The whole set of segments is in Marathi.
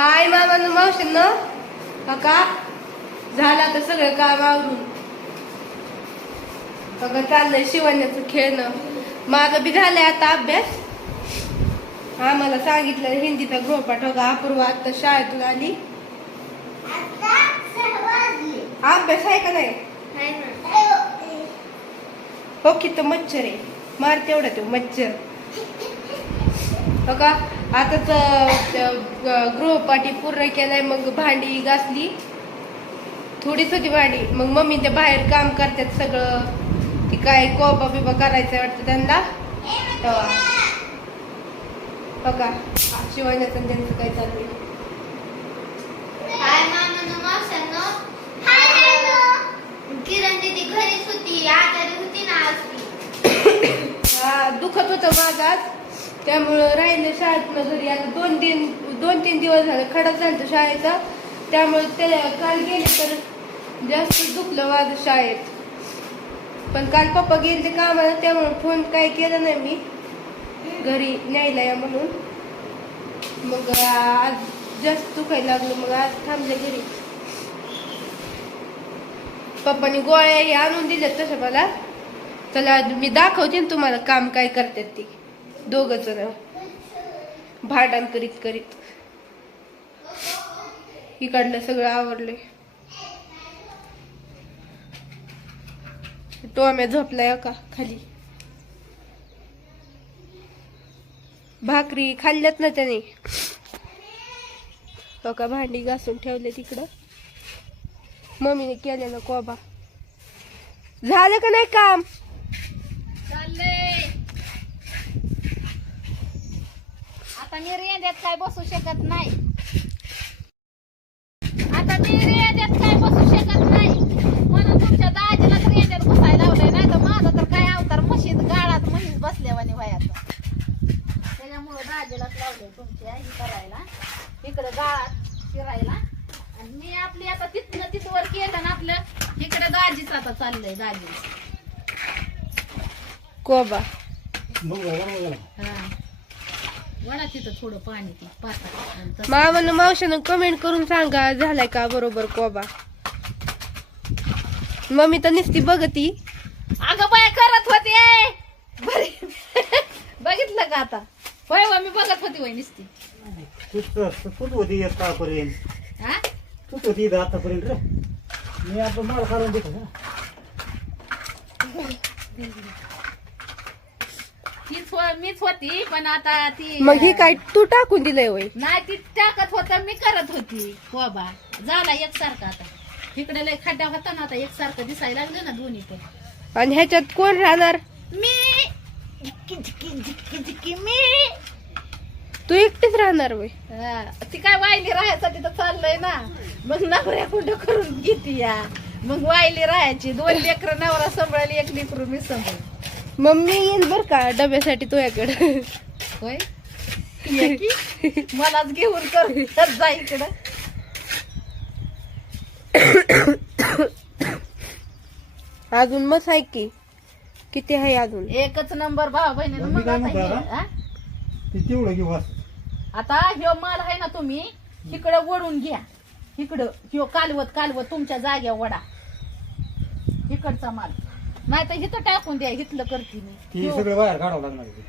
हाय मामा मावशीन. काका झालं आता सगळं काम आवरून. बघा चाललंय शिवण्याचं खेळणं. माझं बी झालंय आता अभ्यास. आम्हाला सांगितलं हिंदीचा गृहपाठ हो अपूर्वा आता शाळेतून आली. अभ्यास आहे का नाही? हो ओके तर तो मच्छर आहे. मार तेवढा तो मच्छर. बघा आताच गृहपाठी पूर्ण केलाय मग भांडी घासली. थोडीच होती भांडी. मग मम्मी ते बाहेर काम करतात सगळं. ती काय कोबा बिबा करायचं वाटतं त्यांना? तेव्हा बघा शिवाण्याचं त्यांचं काय चालू आहे. दुखत होतं माझाच त्यामुळं राहिलं शाळेत घरी. आता दोन तीन दोन तीन दिवस झाले खडा झालं शाळेचा. त्यामुळे ते काल गेले तर जास्त दुखलं माझं शाळेत. पण काल पप्पा गेले ते कामाला त्यामुळे फोन काय केला नाही मी. घरी न्यायला या म्हणून. मग आज जास्त दुखायला लागलं. मग आज थांबले घरी. पप्पानी गोळ्या हे आणून दिल्यात तशा मला. चला मी दाखवते तुम्हाला काम काय करतात ती. दोघ जण. भांडण करीत करीत. इकडलं सगळं आवरलंय. टोम्या झोपलाय हो का? खाली. भाकरी खाल्ल्यात ना त्याने? हो का? भांडी घासून ठेवले तिकडं मम्मीने केलेलं कोबा. झालं का नाही काम चाललंय आता मी रेंद्यात काय बसू शकत नाही. आता मी रेंद्यात काय बसू शकत नाही. म्हणून तुमच्या दाजीलाच रेंद्यात बसायला लावलंय. नाही तर माझा तर काय अवतार म्हशीत गाळात म्हशीत बसल्यावानी वयाचा त्याच्यामुळं दाजीलाच लावलंय तुमची आई करायला. इकडे गाळात शिरायला. आणि मी आपली आता तिथनं तिथवर केलं ना आपलं इकडे दाजीच आता चाललंय दाजी. कोबा. हा. वळा तिथं थोडं पाणी ती पाता मामानं मावशानं कमेंट करून सांगा झालाय का बरोबर कोबा? मम्मी तर नुसती बघती. अगं बाय करत होते बरे. बघितलं का आता? होय मी बघत होती वय नुसती. होती आतापर्यंत हा होती इथं आतापर्यंत रे. मी आता माल काढून देतो ना. तीच हो- मीच होती पण आता ती मग ही काय तू टाकून दिलंय वय नाही ती टाकत होता मी करत होती. बाबा झाला एकसारखा आता. इकडे लय खड्डा होता ना आता एकसारखं दिसायला लागलं ना दोन्ही पण. आणि ह्याच्यात कोण राहणार? मी! झिक्की झिक्की झिक्की झिक्की मी! तू एकटीच राहणार वय हा, ती काय वायली राहायसाठी तर चाललंय ना. मग नवऱ्या कुठं करून घेते या? मग वायली राहायची दोन लेकर नवरा सांभाळली एक लेकरू मी सांभाळ मम्मी येईन बर का डब्यासाठी तुझ्याकडे. होय? ये की? मलाच घेऊन कर. जा इकडं. अजून मस्त आहे की. किती आहे अजून? एकच नंबर भाऊ बहिणी मी मग काय आता म्हणतो हे, आता? हा? ते तेवढं घेऊ वास आता ह्यो माल आहे ना तुम्ही इकडं वडून घ्या. इकडं ह्यो कालवत कालवत तुमच्या जाग्या वडा. इकडचा माल. नाही तर इथं टाकून द्या इथलं करते मी ती सगळं बाहेर काढावं लागणार आहे.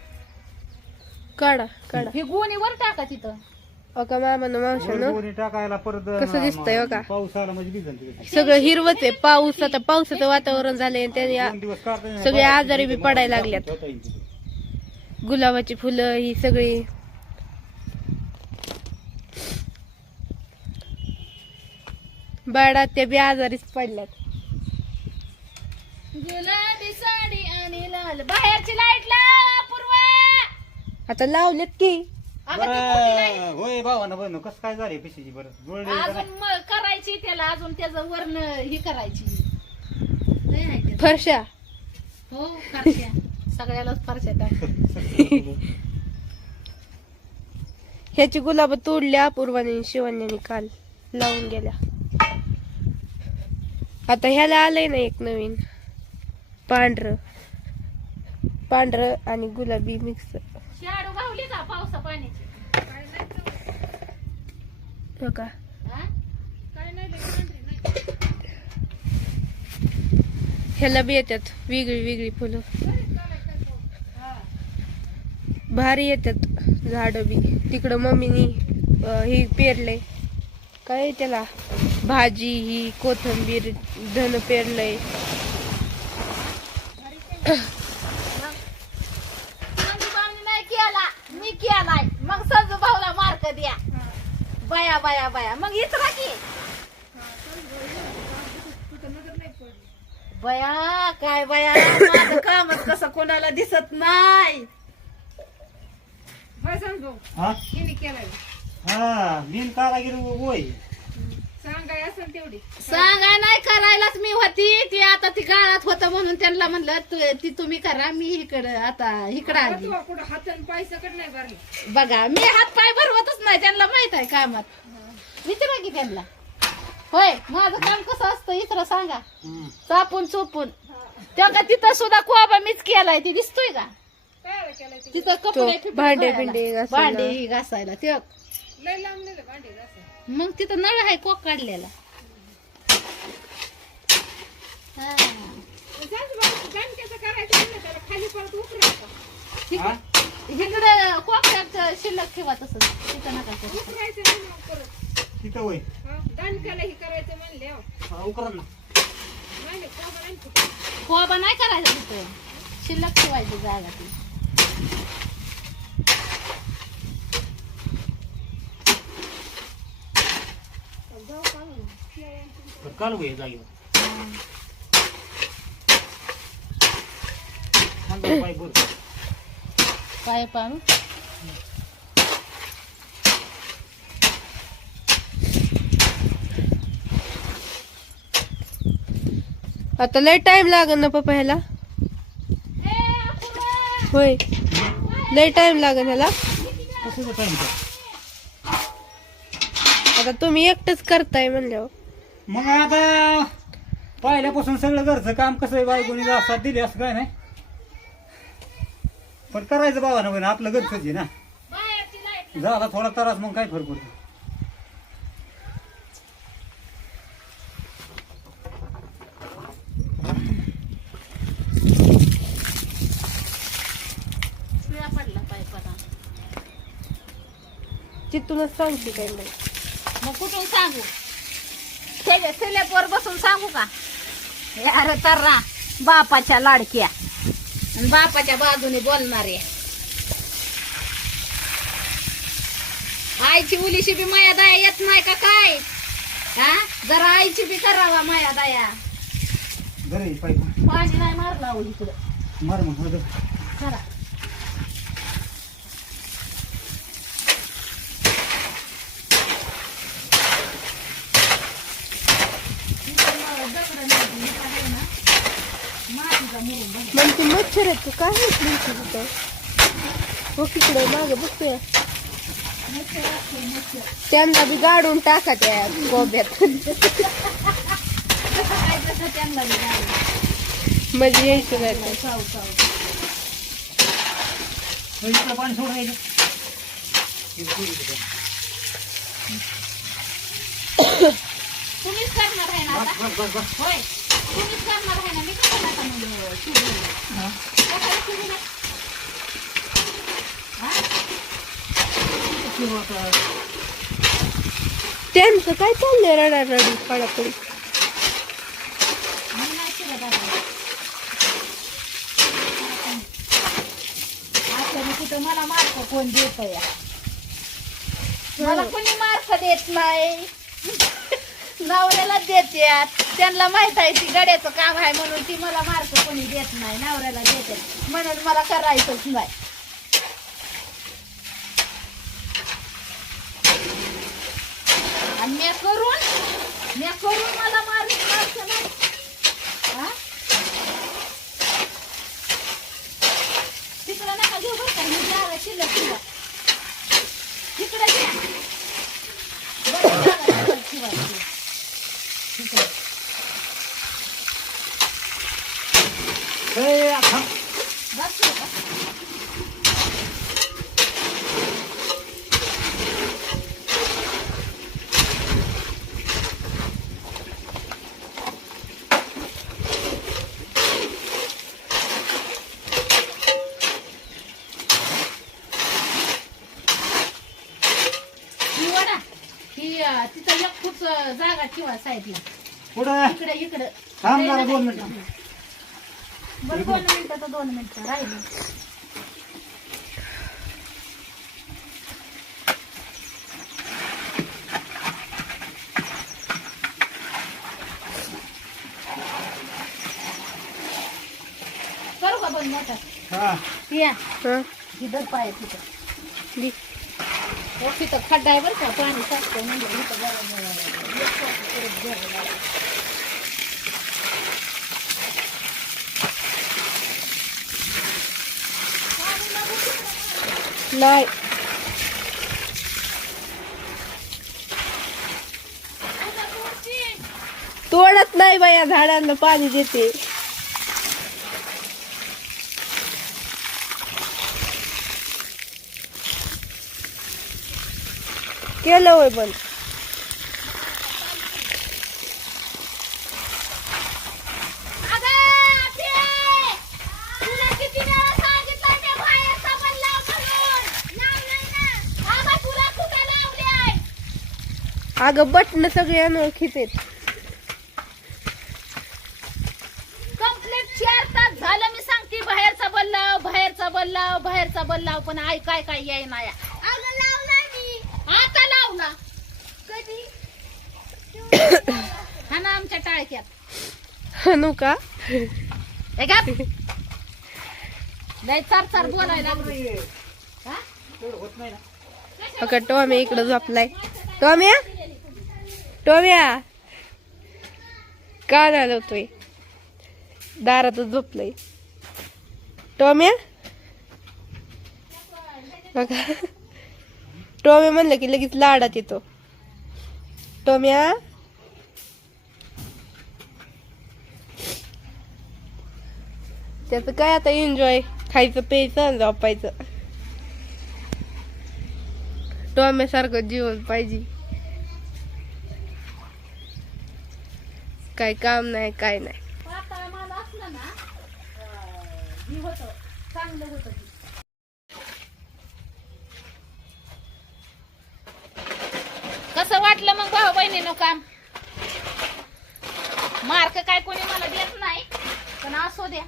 काढा काढा ही गोणीवर टाका तिथं का मामानं मावशानं वर टाकायला परत कसं दिसतंय हो का? पाऊस आला म्हणजे भिजन. सगळं हिरवच आहे पाऊस आता पावसाचं वातावरण झालंय आणि त्याने दोन दिवस काढता येणार. सगळे आजारी बी पडायला लागल्यात. ठेवता येईल तिथे. गुलाबाची फुलं ही सगळी बाळा त्या बी आजारीच पडल्यात गुलाबी साडी आणि लाल बाहेरची लाइट लाव पूर्वा! आता लावलेत की. अगं ती. बरं, होय भावानं बन कसं काय झाले पिशीची बरं? जोडले का नाही? अजून करायची त्याला अजून त्याचं वर्ण ही करायची. लय आहे त्याचं. फरशा. हो फारशा. सगळ्यालाच फारशा टाक. ह्याची गुलाब तोडल्या अपूर्वाने शिवण्याने काल. लावून गेल्या. आता ह्याला आलंय ना एक नवीन. पांढर. पांढर आणि गुलाबी मिक्स शाडू गावली का पावसा पाण्याची? हो का? ह्याला बी येतात वेगळी वेगळी फुलं. भारी येतात झाडं बी. तिकडं मम्मीनी ही पेरलंय. काय त्याला? भाजी ही कोथंबीर धन पेरलंय. नाही केला. मी केलाय. मग संजू भाऊला मार्क द्या. बया बया बया. मग इचरा की. बया काय बया? माझं कामच कसं कोणाला दिसत नाही. हा? हा बिन कारागीर होय. सांगाय नाही करायलाच मी होती. ती आता ती गाळात होत म्हणून त्यांना म्हणलं तु- ती तुम्ही करा मी इकडं आता इकडं आली. बघा मी हात पाय भरवतच नाही त्यांना माहीत आहे कामात. विचारा की त्यांना. होय माझं काम कसं असतं इतर सांगा. चापून चोपून. त्या का तिथं सुद्धा कोबा मीच केलाय ती दिसतोय का? तिथं? कपडे तो फिपडे भांडे धुवायला. बिंडे घासायला. भांडे घासायला ते मग तिथं नळ आहे कोक काढलेला हा. हा? इकडे शिल्लक ठेवा तसं तिथं नका करू. तिथं होय हा, उकरा ना कोबा नाही करायचा तिथं शिल्लक ठेवायची जागा ती बरं, काल जागेवर पाहू. आता लय टाइम लागल ना पप्पा ह्याला. होय. लय टाइम लागल ह्याला. आता तुम्ही एकटंच करताय म्हणल्यावर. मग आता पहिल्यापासून सगळं घरचं काम कसं आहे बायकोनी असतात दिली असं काय नाही. पण करायचं बाबा ना आपलं घरचंच आहे ना. झाला थोडा त्रास मग काय फरक पडतो? तिथूनच सांगते काय मग मग कुठून सांगू? त्याच्या सिलेपवर बसून सांगू का? अरे तर बापाच्या लाडक्या. बापाच्या बाजूने बोलणारे. आईची उलीशी बी माया दया येत नाही का काय? हा? जरा आईची बी करावा माया दया. पाणी नाही मारला इकडं. मार मग. करा मग ती मच्छर आहेत का काय तुमची तिथं हो तिकडे मागे बघतोय त्यांना बी गाडून टाका त्या गोब्यात. म्हणजे यायचं नाही पाणी सोड नाही तुम्हीच करणार आहे ना होय तुम्हीच करणार आहे ना मी त्यांचं काय चाललंय रडारडी पडापडी मी मला मार्क कोण देत मला कोणी मार्क देत नाही. नवऱ्याला देत्यात. त्यांना माहीत आहे ती गड्याचं काम आहे म्हणून ती मला मार्क कोणी देत नाही. नवऱ्याला देते म्हणून मला करायचंच नाही. आणि मी करून मी करून मला मारून मारते ना हा? तिकडं नका घेऊ बरं का मी जागा शिल्लक ठेवा तिकडं घ्या बरं, जागा ठेवायची. तिकडं. ए, आता बस ठेवू का? ती अं, तिथं एक खूप जागा ठेवा साईडला पुढं इकडे. थांब जरा दोन मिनिटं. बरं दोन मिनिटं तर दोन मिनिटं राहिले. करू का बंद मोठा? हा. या. हं. इधर पाय तिथं. दे. हो तिथं खड्डा आहे बरं का? पाणी साचतं म्हणजे इथं जरा जरा- एक सारखं करत घ्यावं लागेल. नाही तोडत नाही बाया झाडांना पाणी देते. केलं होय पण अगं, आते! तुला किती वेळा सांगितलंय ते बाहेरचा पण लाव म्हणून? लावलंय ना. अगं, तुला कुठं लावलंय? अगं बटन सगळे अनोळखीच आहेत. कंप्लीट चार तास झालं मी सांगते बाहेरचा बल्लाव बाहेरचा बल्लाव बाहेरचा बल्लाव पण आई काय काय येई नाही अगं लावला मी. आता लावला. कधी? हा ना आमच्या टाळक्यात. हनू का? हे का लय चार चार बोलायला लागलो. हा? होत नाही ना. अगं टोम्या इकडं झोपलाय. टोम्या टोम्या का घालवतोय दारातच झोपलंय. टोम्या? बघा. टोम्या म्हणलं की लगेच लाडात येतो. टोम्या? त्याचं काय आता एन्जॉय खायचं प्यायचं आणि झोपायचं. टोम्यासारखं जीवन पाहिजे. काय काम नाही काय नाही. कसं वाटलं मग भाऊ बहिणीनं काम मार्क काय कोणी मला देत नाही पण असू द्या.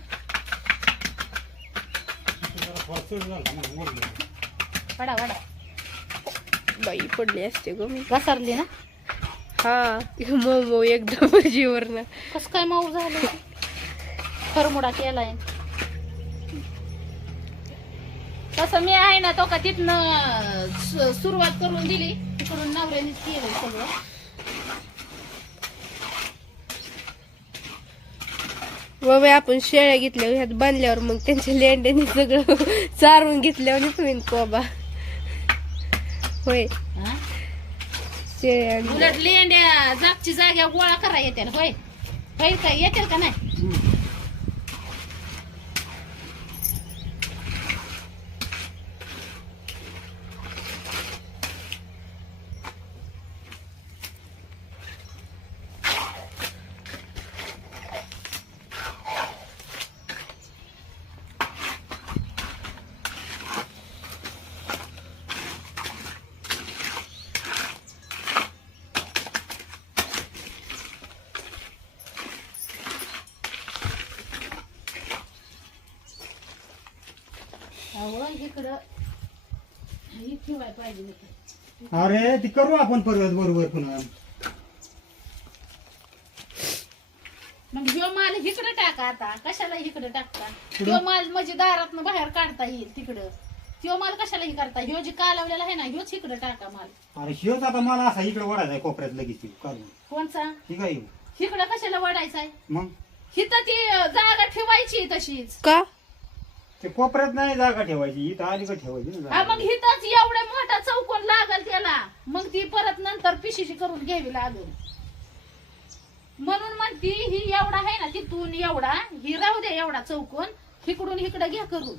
वडा वडा बाई पडली असते ग मी घसरली ना हा. मोमो एकदम जीवर कस काय मऊ झालं? खरमुडा केलाय. तसं मी आहे ना तो का तिथनं सु- सुरुवात करून दिली. तिकडून नवऱ्यानेच केलं सगळं. बाबा आपण शेळ्या घेतल्या ह्यात बांधल्यावर मग त्यांच्या लेंड्याने सगळं चारून घेतल्यावर होईन कोबा. होय. हा? उलट लेंड्या जागची जाग्या गोळा करा येते होय होय का येतील का नाही इकडं हे ठेवाय पाहिजे होतं. अरे ती करू आपण परत बरोबर पुन्हा. मग ह्यो माल इकडे टाका आता. कशाला इकडे टाकता? ह्यो माल म्हणजे दारात बाहेर काढता येईल तिकडं. ह्यो माल कशाला हे करता? ह्यो जे कालवलेला आहे ना ह्योच इकडे टाका माल. अरे शिवच आता मला असा इकडे वडायचा कोपऱ्यात लगेच काढून. कोणचा? ठीक आहे इकडं कशाला वडायचा आहे? मग? हिथं ती जागा ठेवायची तशीच. का? ते कोपऱ्यात नाही जागा ठेवायची इथं अलीकडे ठेवायची ना हा जागा. मग हिथंच एवढा मोठा चौकोन लागल त्याला. मग ती परत नंतर पिशीशी करून घ्यावी लागल. म्हणून म्हणती ही एवढा आहे ना तिथून एवढा ही राहू दे एवढा चौकोन हिकडून इकडं घ्या करून.